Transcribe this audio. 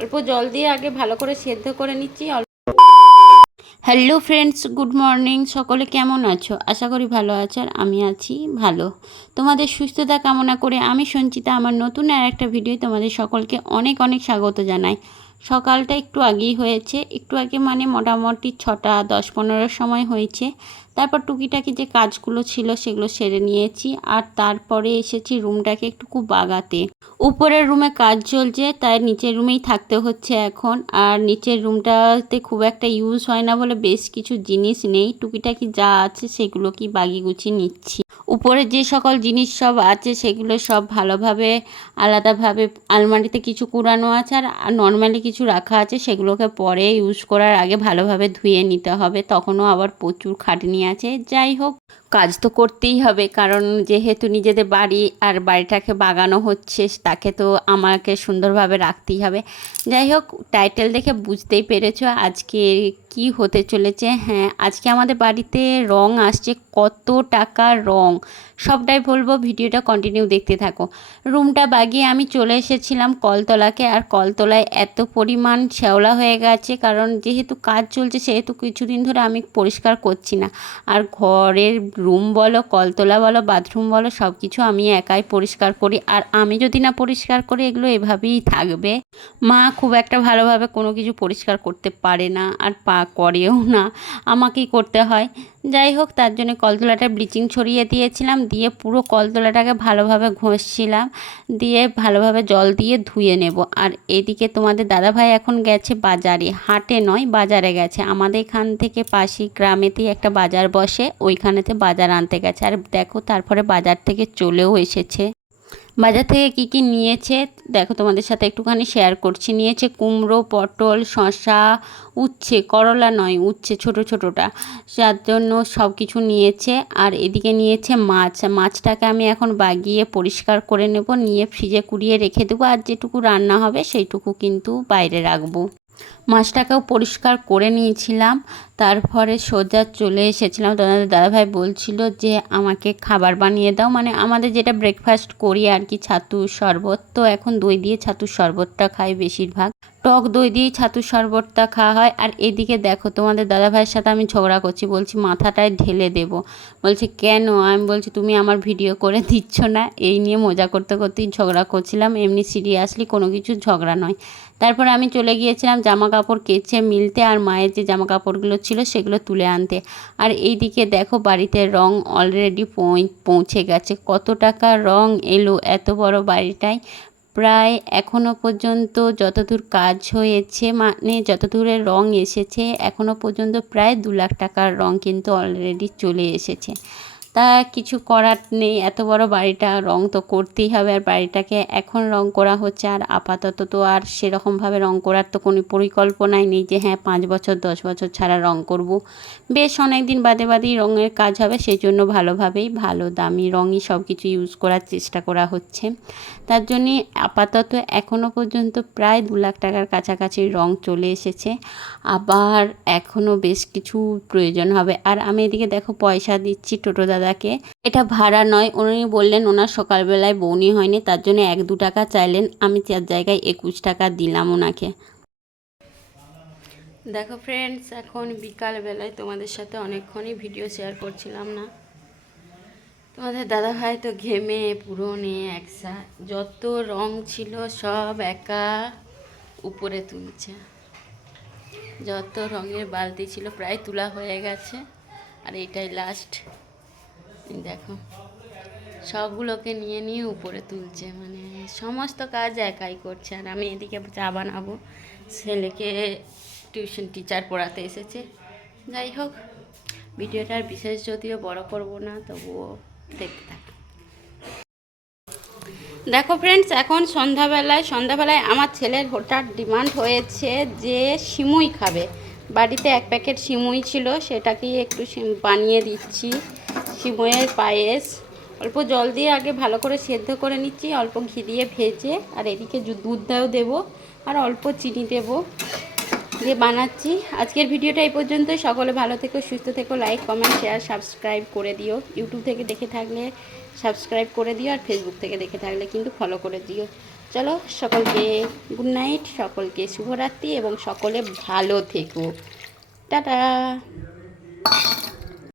অল্প জল দিয়ে আগে ভালো করে সেদ্ধ করে নিচ্ছি। Hello friends, good morning. সকলে কেমন আছো? আশা করি ভালো আছো, আর আমি আছি ভালো। তোমাদের সুস্থতা কামনা করে আমি সঞ্চিতা আমার নতুন আর একটা ভিডিও তোমাদের সকলকে অনেক অনেক স্বাগত জানাই। সকালটা একটু আগেই হয়েছে, একটু আগে মানে মোটামুটি 6টা 10-15 সময় হয়েছে। তারপর টুকিটাকি যে কাজগুলো ছিল সেগুলো সেরে নিয়েছি, আর তারপরে এসেছি রুমটাকে একটু খুব বাগাতে। উপরের রুমে কাজ চলছে, তাই নিচের রুমেই থাকতে হচ্ছে এখন। আর নিচের রুমটাতে খুব একটা ইউজ হয় না বলে বেশ কিছু জিনিস নেই, টুকিটাকি যা আছে সেগুলো কি বাগিয়ে গুছিয়ে নিচ্ছি। উপরে যে সকল জিনিস সব আছে সেগুলো সব ভালোভাবে আলাদাভাবে আলমারিতে কিছু কুড়ানো আছে, আর নর্মালি কিছু রাখা আছে, সেগুলোকে পরে ইউজ করার আগে ভালোভাবে ধুয়ে নিতে হবে। তখনও আবার প্রচুর খাটনি আছে। যাই হোক, কাজ তো করতেই হবে, কারণ যেহেতু নিজেদের বাড়ি আর বাড়িটাকে বাগানো হচ্ছে, তাকে তো আমাকে সুন্দরভাবে রাখতেই হবে। যাই হোক, টাইটেল দেখে বুঝতেই পেরেছো আজকে কি হতে চলেছে। হ্যাঁ, আজকে আমাদের বাড়িতে রং আসছে। কত টাকার রং সবটাই বলবো, ভিডিওটা কন্টিনিউ দেখতে থাকো। রুমটা বাগিয়ে আমি চলে এসেছিলাম কলতলাকে, আর কলতলায় এত পরিমাণ শ্যাওলা হয়ে গেছে, কারণ যেহেতু কাজ চলছে সেহেতু কিছুদিন ধরে আমি পরিষ্কার করছি না। আর ঘরের রুম বলো, কলতলা বলো, বাথরুম বলো, সব কিছু আমি একাই পরিষ্কার করি। আর আমি যদি না পরিষ্কার করি এগুলো এভাবেই থাকবে। মা খুব একটা ভালোভাবে কোনো কিছু পরিষ্কার করতে পারে না, আর করেও না, আমাকেই করতে হয়। যাই হোক, তার জন্য কলতলাটা ব্লিচিং ছড়িয়ে দিয়েছিলাম, দিয়ে পুরো কলতলাটাকে ভালোভাবে ঘষছিলাম, দিয়ে ভালোভাবে জল দিয়ে ধুয়ে নেব। আর এদিকে তোমাদের দাদাভাই এখন গেছে বাজারে, হাটে নয় বাজারে গেছে। আমাদের এখান থেকে পাশেই গ্রামেতেই একটা বাজার বসে, ওইখানেতে বাজার আনতে গেছে। আর দেখো, তারপরে বাজার থেকে চলেও এসেছে। বাজার থেকে কি কি নিয়েছে দেখো, তোমাদের সাথে একটুখানি শেয়ার করছি। নিয়েছে কুমড়ো, পটল, শসা, উচ্ছে, করলা নয়, উচ্ছে ছোট ছোটোটা, যার জন্য সব কিছু নিয়েছে। আর এদিকে নিয়েছে মাছ। মাছটাকে আমি এখন বাগিয়ে পরিষ্কার করে নেব, নিয়ে ফ্রিজে কুড়িয়ে রেখে দেবো। আর যেটুকু রান্না হবে সেইটুকু কিন্তু বাইরে রাখবো। মাছটাকেও পরিষ্কার করে নিয়েছিলাম, তারপরে সোজা চলে এসেছিলাম। তোমাদের দাদাভাই বলছিল যে আমাকে খাবার বানিয়ে দাও, মানে আমাদের যেটা ব্রেকফাস্ট করি আর কি, ছাতুর শরবত। তো এখন দই দিয়ে ছাতুর শরবতটা খাই বেশিরভাগ, টক দই দিয়েই ছাতুর শরবতটা খাওয়া হয়। আর এদিকে দেখো, তোমাদের দাদাভাইয়ের সাথে আমি ঝগড়া করছি, বলছি মাথাটায় ঢেলে দেবো। বলছে কেন? আমি বলছি তুমি আমার ভিডিও করে দিচ্ছ না। এই নিয়ে মজা করতে করতেই ঝগড়া করছিলাম, এমনি সিরিয়াসলি কোনো কিছু ঝগড়া নয়। তারপরে আমি চলে গিয়েছিলাম জামা কাপড় কেচে মিলতে, আর মায়ের যে জামা কাপড়গুলো ছিল সেগুলো তুলে আনতে। আর এইদিকে দেখো, বাড়িতে রং অলরেডি পৌঁছে গেছে। কত টাকার রং এলো এত বড় বাড়িটায়। প্রায় এখনও পর্যন্ত যতদূর কাজ হয়েছে, মানে যতদূরের রং এসেছে, এখনও পর্যন্ত প্রায় 2 লাখ টাকার রং কিন্তু অলরেডি চলে এসেছে। তা কিছু করার নেই, এত বড় বাড়িটা রং তো করতেই হবে। আর বাড়িটাকে এখন রং করা হচ্ছে, আর আপাতত তো আর সেরকমভাবে রং করার তো কোনো পরিকল্পনাই নেই যে হ্যাঁ 5 বছর 10 বছর ছাড়া রং করব। বেশ অনেক দিন বাদে বাদেই রঙের কাজ হবে, সেই জন্য ভালোভাবেই ভালো দামি রঙই সব কিছু ইউজ করার চেষ্টা করা হচ্ছে। তার জন্যে আপাতত এখনও পর্যন্ত প্রায় 2 লাখ টাকার কাছাকাছি রং চলে এসেছে। আবার এখনও বেশ কিছু প্রয়োজন হবে। আর আমি এদিকে দেখো পয়সা দিচ্ছি টোটো দাদাকে। এটা ভাড়া নয়, উনি বললেন ওনার সকালবেলায় বউনি হয়নি, তার জন্য 1-2 টাকা চাইলেন। আমি তার জায়গায় 21 টাকা দিলাম ওনাকে। দেখো ফ্রেন্ডস, এখন বিকালবেলায় তোমাদের সাথে অনেকক্ষণই ভিডিও শেয়ার করছিলাম না। তোমাদের দাদাভাই তো ঘেমে পুরো নিয়ে একসা, যত রং ছিল সব একা উপরে তুলছে। যত রঙের বালতি ছিল প্রায় তোলা হয়ে গেছে, আর এটাই লাস্ট। দেখো, সবগুলোকে নিয়ে নিয়ে উপরে তুলছে, মানে সমস্ত কাজ একাই করছে। আর আমি এদিকে চা বানাবো, ছেলেকে টিউশন টিচার পড়াতে এসেছে। যাই হোক, ভিডিওটা আর বিশেষ যদিও বড় করব না, তবুও দেখতে থাকি। দেখো ফ্রেন্ডস, এখন সন্ধ্যাবেলায় আমার ছেলের হঠাৎ ডিমান্ড হয়েছে যে সিমুই খাবে। বাড়িতে 1 প্যাকেট সিমুই ছিল, সেটাকে একটু বানিয়ে দিচ্ছি। সিমুইয়ের পায়েস অল্প জল দিয়ে আগে ভালো করে সেদ্ধ করে নিচ্ছি, অল্প ঘি দিয়ে ভেজে। আর এদিকে দুধটাও দেবো, আর অল্প চিনি দেবো। দিয়ে বানাচ্ছি। আজকের ভিডিওটা এই পর্যন্তই। সকলে ভালো থেকো, সুস্থ থেকো, লাইক কমেন্ট শেয়ার সাবস্ক্রাইব করে দিও। ইউটিউব থেকে দেখে থাকলে সাবস্ক্রাইব করে দিও, আর ফেসবুক থেকে দেখে থাকলে কিন্তু ফলো করে দিও। চলো, সকলকে গুড নাইট, সকলকে শুভরাত্রি এবং সকলে ভালো থেকো। টাটা।